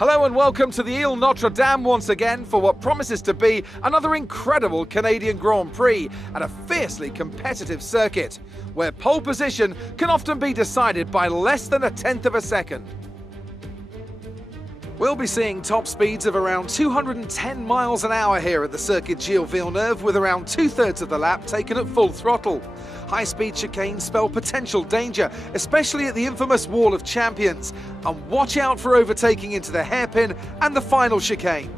Hello and welcome to the Ile Notre Dame once again for what promises to be another incredible Canadian Grand Prix at a fiercely competitive circuit, where pole position can often be decided by less than a tenth of a second. We'll be seeing top speeds of around 210 miles an hour here at the Circuit Gilles Villeneuve, with around 2/3 of the lap taken at full throttle. High-speed chicanes spell potential danger, especially at the infamous Wall of Champions. And watch out for overtaking into the hairpin and the final chicane.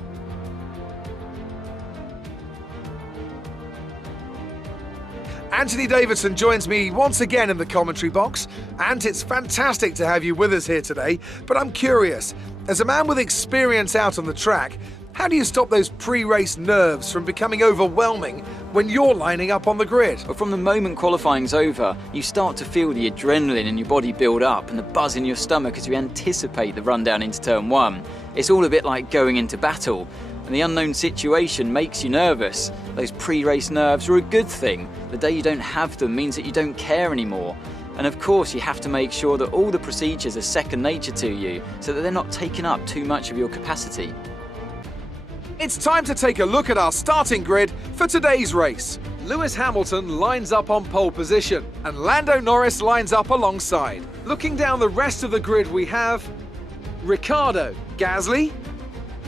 Anthony Davidson joins me once again in the commentary box, and it's fantastic to have you with us here today. But I'm curious, as a man with experience out on the track, how do you stop those pre-race nerves from becoming overwhelming when you're lining up on the grid? But from the moment qualifying's over, you start to feel the adrenaline in your body build up and the buzz in your stomach as you anticipate the run down into turn one. It's all a bit like going into battle, and the unknown situation makes you nervous. Those pre-race nerves are a good thing. The day you don't have them means that you don't care anymore. And of course, you have to make sure that all the procedures are second nature to you, so that they're not taking up too much of your capacity. It's time to take a look at our starting grid for today's race. Lewis Hamilton lines up on pole position, and Lando Norris lines up alongside. Looking down the rest of the grid, we have Ricciardo, Gasly,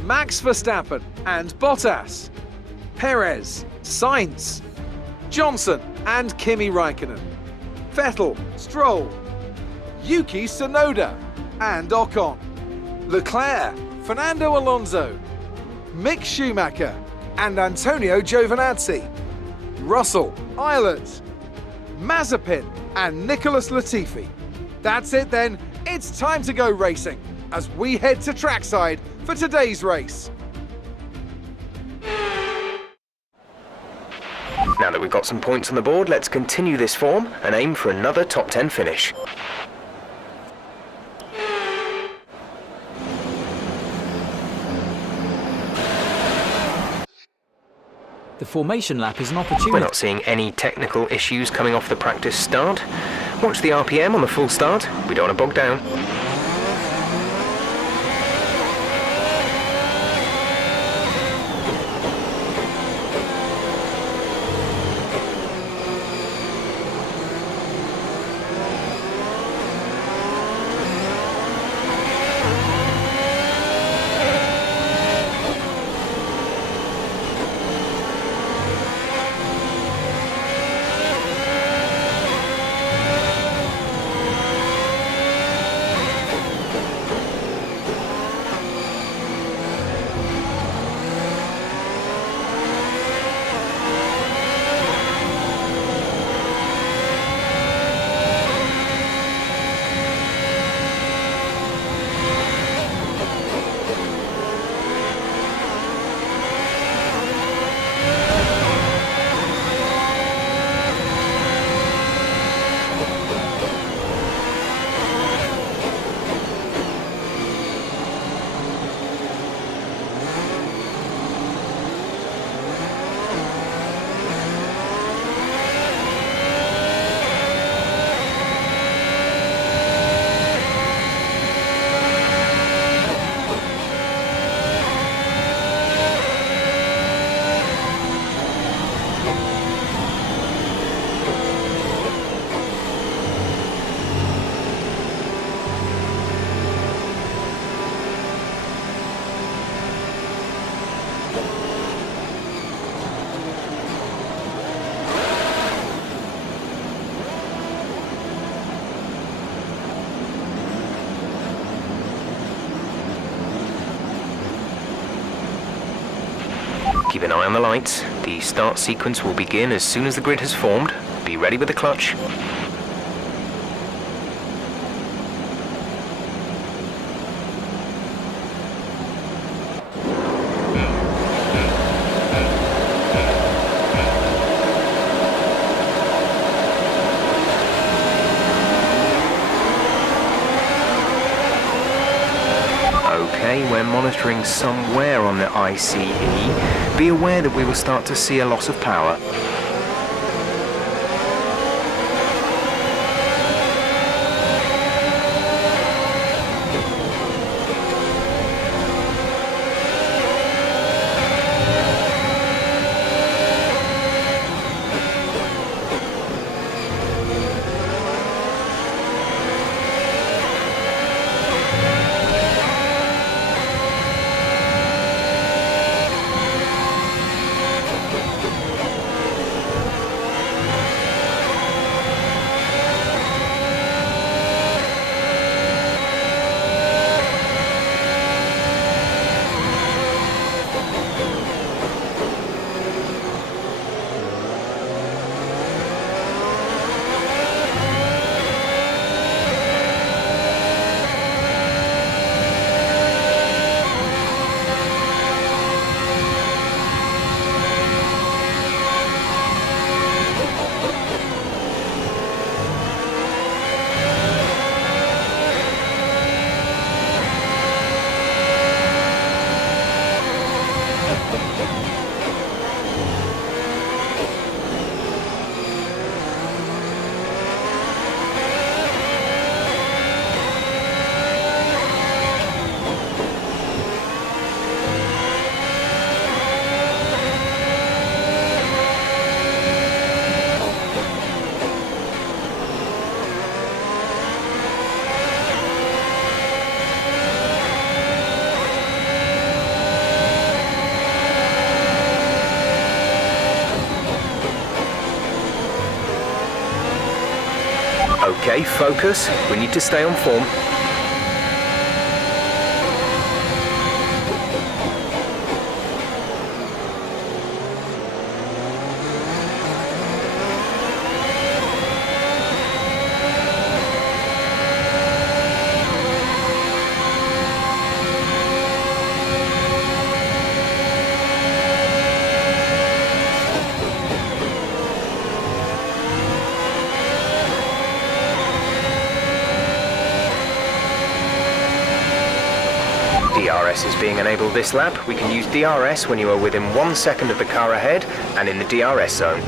Max Verstappen and Bottas, Perez, Sainz, Johnson and Kimi Räikkönen, Vettel, Stroll, Yuki Tsunoda and Ocon, Leclerc, Fernando Alonso, Mick Schumacher and Antonio Giovinazzi, Russell, Islet, Mazepin and Nicholas Latifi. That's it then, it's time to go racing as we head to trackside for today's race. Now that we've got some points on the board, let's continue this form and aim for another top 10 finish. The formation lap is an opportunity. We're not seeing any technical issues coming off the practice start. Watch the RPM on the full start. We don't want to bog down. Keep an eye on the lights. The start sequence will begin as soon as the grid has formed. Be ready with the clutch. We're monitoring somewhere on the ICE. Be aware that we will start to see a loss of power. Okay, focus. We need to stay on form. DRS is being enabled this lap. We can use DRS when you are within 1 second of the car ahead and in the DRS zone.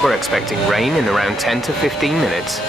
We're expecting rain in around 10 to 15 minutes.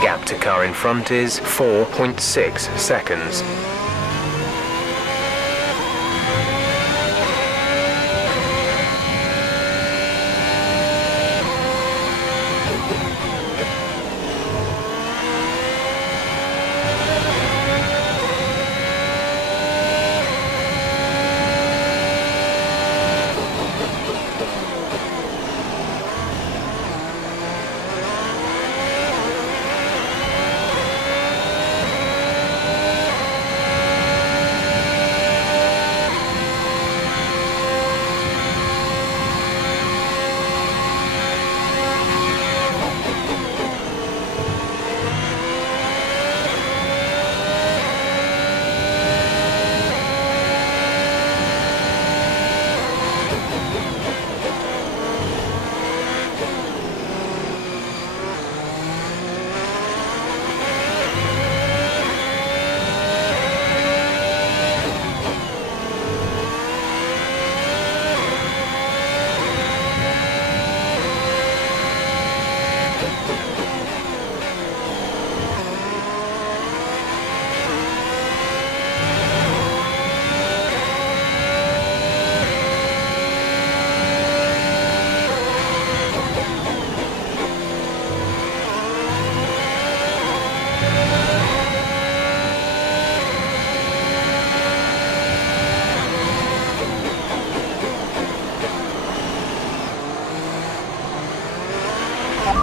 Gap to car in front is 4.6 seconds.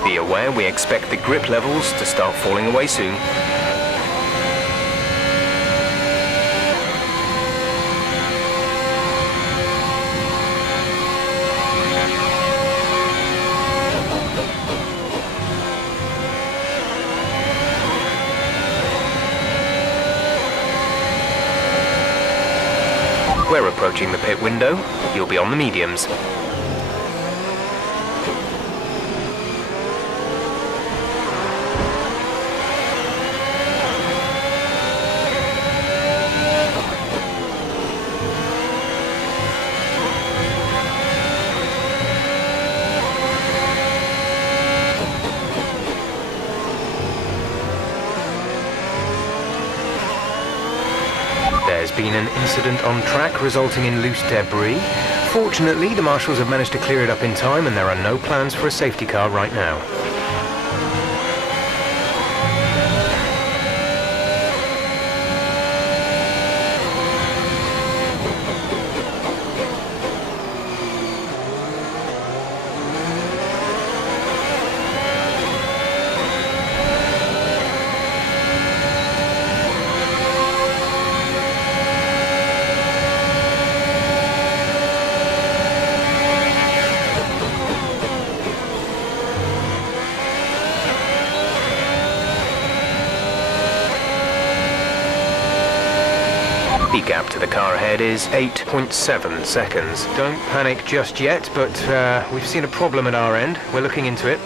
Be aware we expect the grip levels to start falling away soon. We're approaching the pit window. You'll be on the mediums. There's been an incident on track resulting in loose debris. Fortunately, the marshals have managed to clear it up in time and there are no plans for a safety car right now. gap to the car ahead is 8.7 seconds. Don't panic just yet, but we've seen a problem at our end. We're looking into it.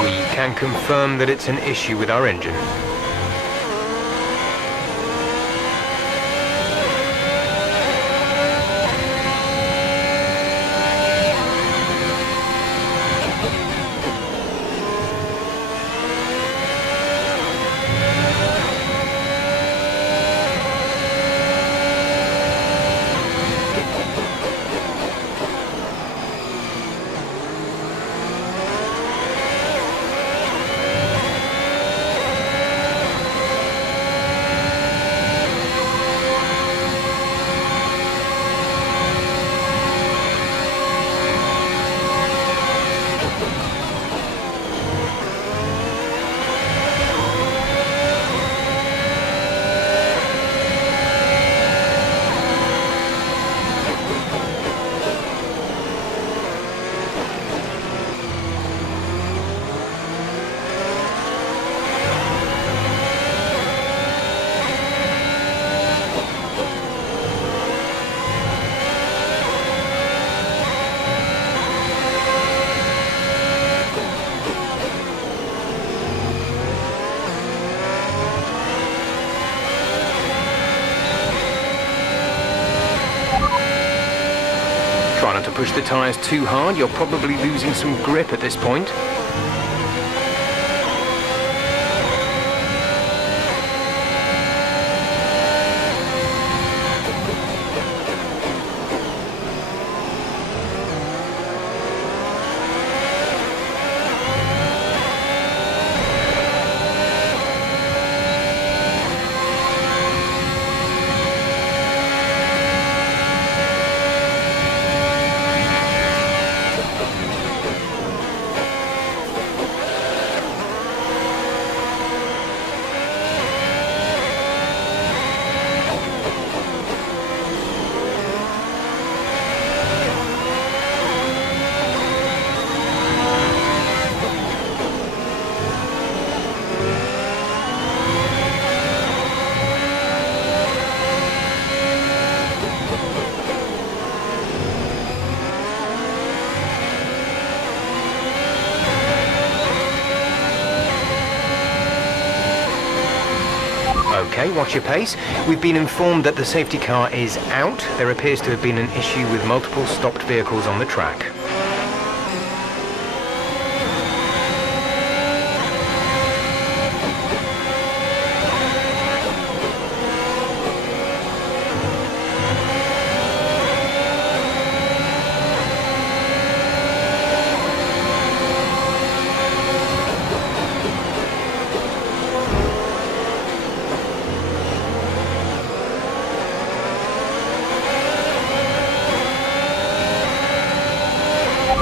We can confirm that it's an issue with our engine. Try not to push the tyres too hard, you're probably losing some grip at this point. Okay, watch your pace. We've been informed that the safety car is out. There appears to have been an issue with multiple stopped vehicles on the track.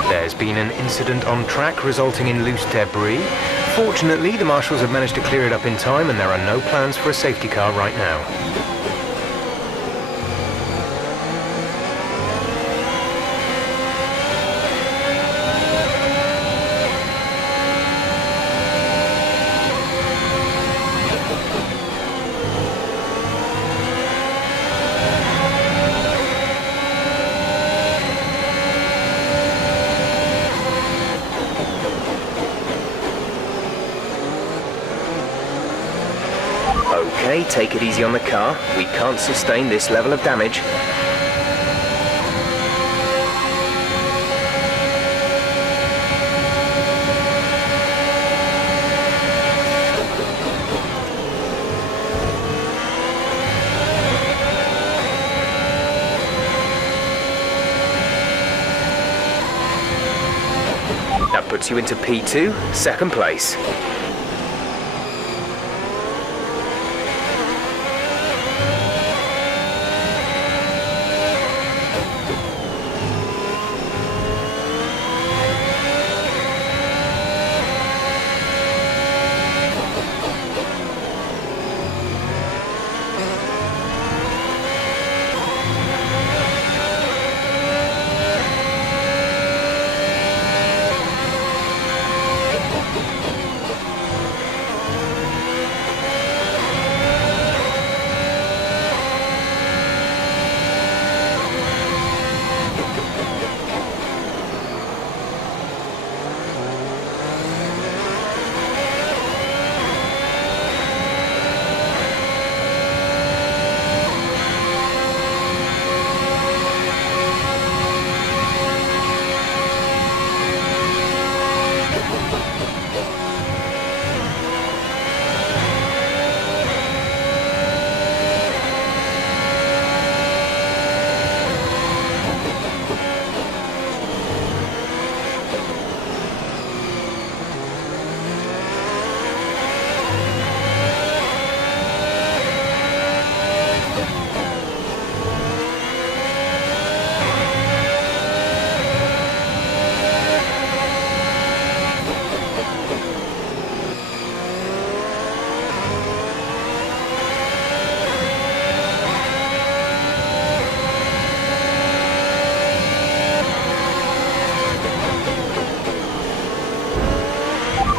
There's been an incident on track resulting in loose debris. Fortunately, the marshals have managed to clear it up in time and there are no plans for a safety car right now. Okay, take it easy on the car. We can't sustain this level of damage. That puts you into P2, second place.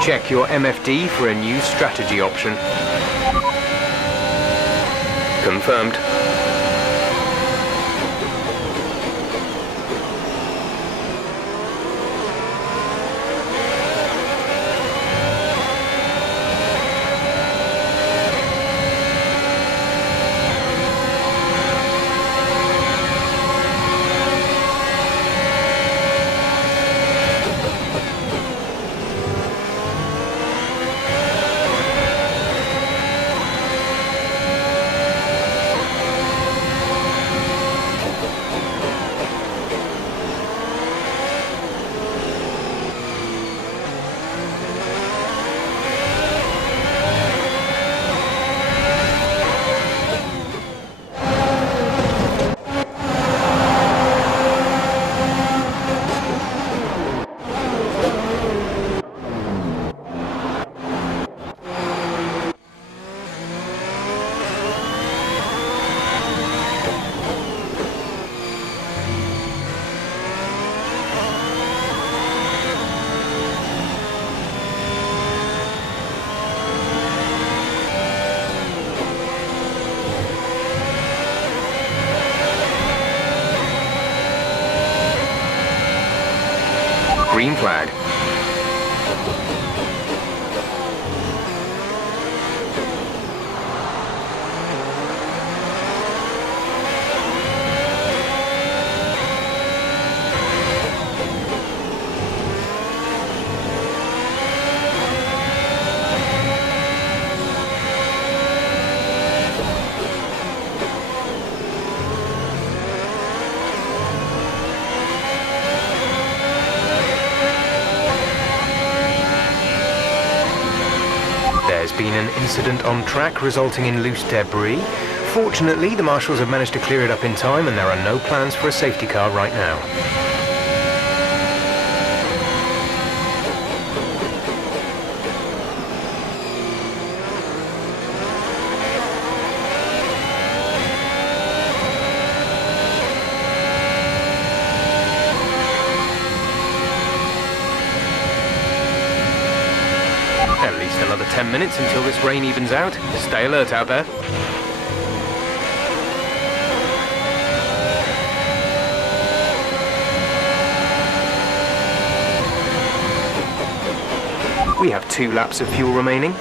Check your MFD for a new strategy option. Confirmed. Green flag. There's been an incident on track resulting in loose debris. Fortunately, the marshals have managed to clear it up in time and there are no plans for a safety car right now. At least another 10 minutes until this rain evens out. Stay alert out there. We have 2 laps of fuel remaining.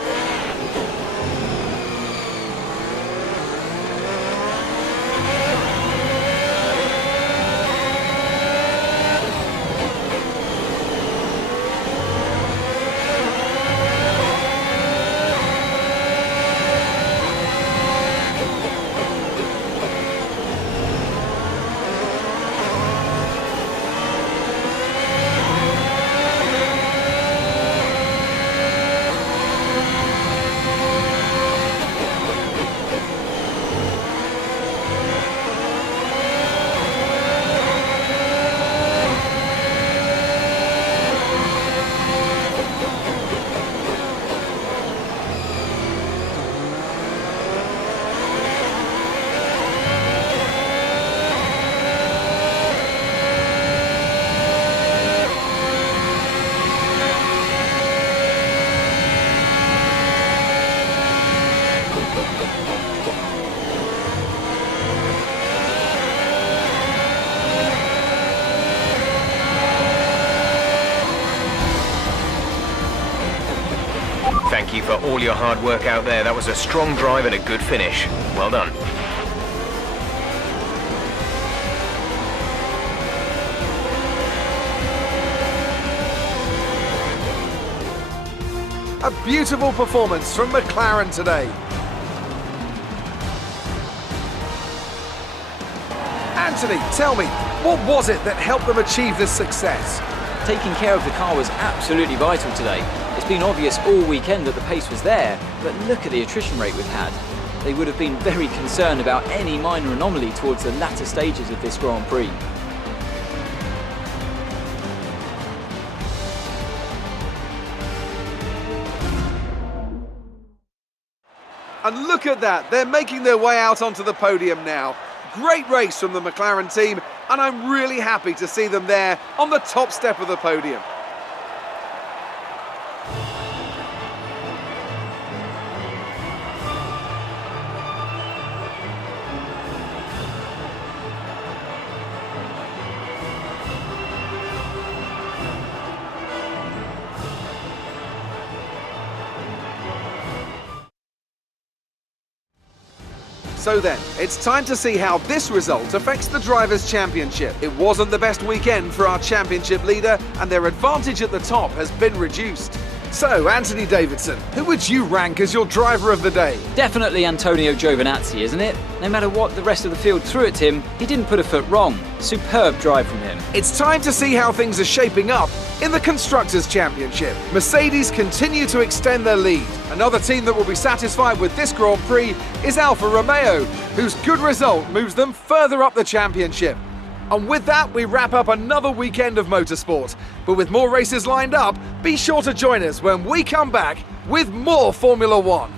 Thank you for all your hard work out there. That was a strong drive and a good finish. Well done. A beautiful performance from McLaren today. Anthony, tell me, what was it that helped them achieve this success? Taking care of the car was absolutely vital today. It's been obvious all weekend that the pace was there, but look at the attrition rate we've had. They would have been very concerned about any minor anomaly towards the latter stages of this Grand Prix. And look at that, they're making their way out onto the podium now. Great race from the McLaren team, and I'm really happy to see them there on the top step of the podium. So then, it's time to see how this result affects the Drivers' Championship. It wasn't the best weekend for our championship leader, and their advantage at the top has been reduced. So, Anthony Davidson, who would you rank as your driver of the day? Definitely Antonio Giovinazzi, isn't it? No matter what the rest of the field threw at him, he didn't put a foot wrong. Superb drive from him. It's time to see how things are shaping up in the Constructors' Championship. Mercedes continue to extend their lead. Another team that will be satisfied with this Grand Prix is Alfa Romeo, whose good result moves them further up the championship. And with that, we wrap up another weekend of motorsport. But with more races lined up, be sure to join us when we come back with more Formula One.